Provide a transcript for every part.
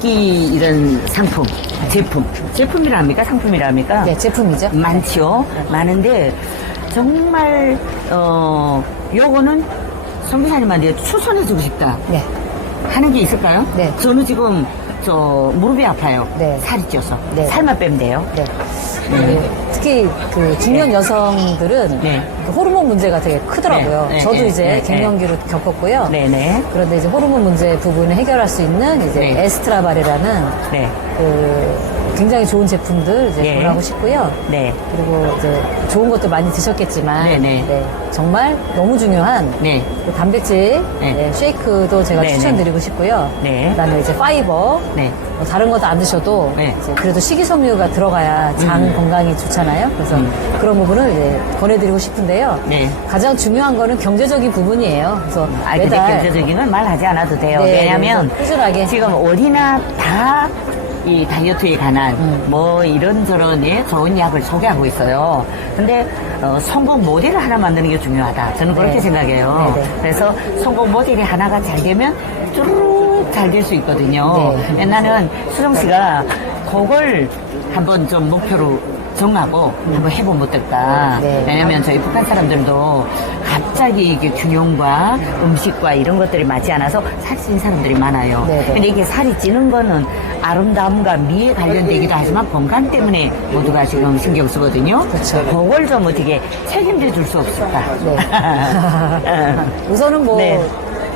인기 이런 상품, 제품, 제품이랍니까? 상품이랍니까? 네, 제품이죠. 많죠. 많은데 정말 어 요거는 성기사님한테 추천해주고 싶다 네. 하는 게 있을까요? 네. 저는 지금 저 무릎이 아파요. 네. 살이 쪄서 네. 살만 빼면 돼요. 네. 그 특히 그 중년 여성들은 네. 그 호르몬 문제가 되게 크더라고요. 네, 네, 저도 네, 이제 네, 갱년기로 겪었고요. 네 네. 그런데 이제 호르몬 문제 부분을 해결할 수 있는 이제 네. 에스트라발이라는 네. 그 굉장히 좋은 제품들 이제 네. 권하고 싶고요. 네. 그리고 이제 좋은 것도 많이 드셨겠지만 네, 네. 네, 정말 너무 중요한 네. 그 단백질 네. 네, 쉐이크도 제가 네, 네. 추천드리고 싶고요. 네. 그다음에 이제 파이버 네. 뭐 다른 것도 안 드셔도 네. 이제 그래도 식이섬유가 들어가야 장 음. 건강이 좋잖아요. 그래서 음. 그런 부분을 이제 권해드리고 싶은데요. 네. 가장 중요한 거는 경제적인 부분이에요. 그래서 아, 근데 매달 경제적인 건 말하지 않아도 돼요. 네, 왜냐면 네, 꾸준하게. 지금 어디나 다 이 다이어트에 관한 음. 뭐 이런저런 예, 좋은 약을 소개하고 있어요. 근데 어, 성공 모델을 하나 만드는 게 중요하다. 저는 그렇게 네. 생각해요. 네, 네. 그래서 성공 모델이 하나가 잘 되면 쭈르륵 잘 될 수 있거든요. 네. 나는 수정 씨가 그걸 한번 좀 목표로 정하고 한번 해보면 어떨까. 네. 왜냐면 저희 북한 사람들도 갑자기 이게 균형과 음식과 이런 것들이 맞지 않아서 살이 찐 사람들이 많아요. 네, 네. 근데 이게 살이 찌는 거는 아름다움과 미에 관련되기도 하지만 건강 때문에 모두가 지금 신경 쓰거든요. 그렇죠. 그걸 좀 어떻게 책임져 줄 수 없을까. 네. 우선은 뭐 네.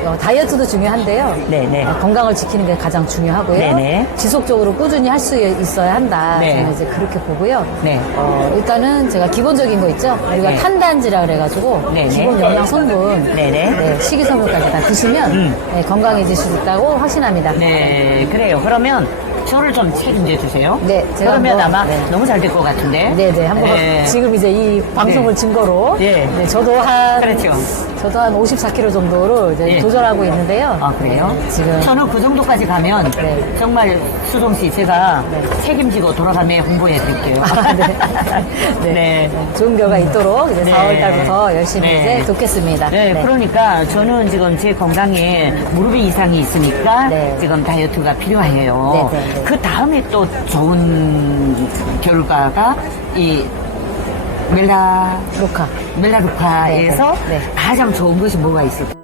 어, 다이어트도 중요한데요. 네, 네. 어, 건강을 지키는 게 가장 중요하고요. 네, 네. 지속적으로 꾸준히 할 수 있어야 한다. 네. 저는 이제 그렇게 보고요. 네. 어, 일단은 제가 기본적인 거 있죠. 우리가 네. 탄단지라 그래가지고 네, 네. 기본 영양 성분, 네, 네. 식이섬유까지 다 드시면 음. 네, 건강해질 수 있다고 확신합니다. 네, 그래요. 그러면 저를 좀 책임져 주세요. 네, 제가 그러면 한번, 아마 네. 너무 잘 될 것 같은데. 네, 네. 한번 네. 지금 이제 이 방송을 네. 증거로 예. 네, 저도 한 그렇죠. 저도 한 54kg 정도로 이제 예. 도전하고 있는데요. 아, 그래요? 네, 지금 저는 그 정도까지 가면 네. 정말 수종 씨 제가 네. 책임지고 돌아가며 홍보해 드릴게요. 아, 네. 네. 네. 좋은 결과 있도록 이제 네. 4월 달부터 열심히 네. 이제 돕겠습니다. 네, 그러니까 저는 지금 제 건강에 무릎이 이상이 있으니까 네. 지금 다이어트가 필요해요. 네, 네, 네. 그 다음에 또 좋은 결과가 이 멜라 루카. 멜라루카에서 네, 네. 네. 가장 좋은 것이 뭐가 있을까?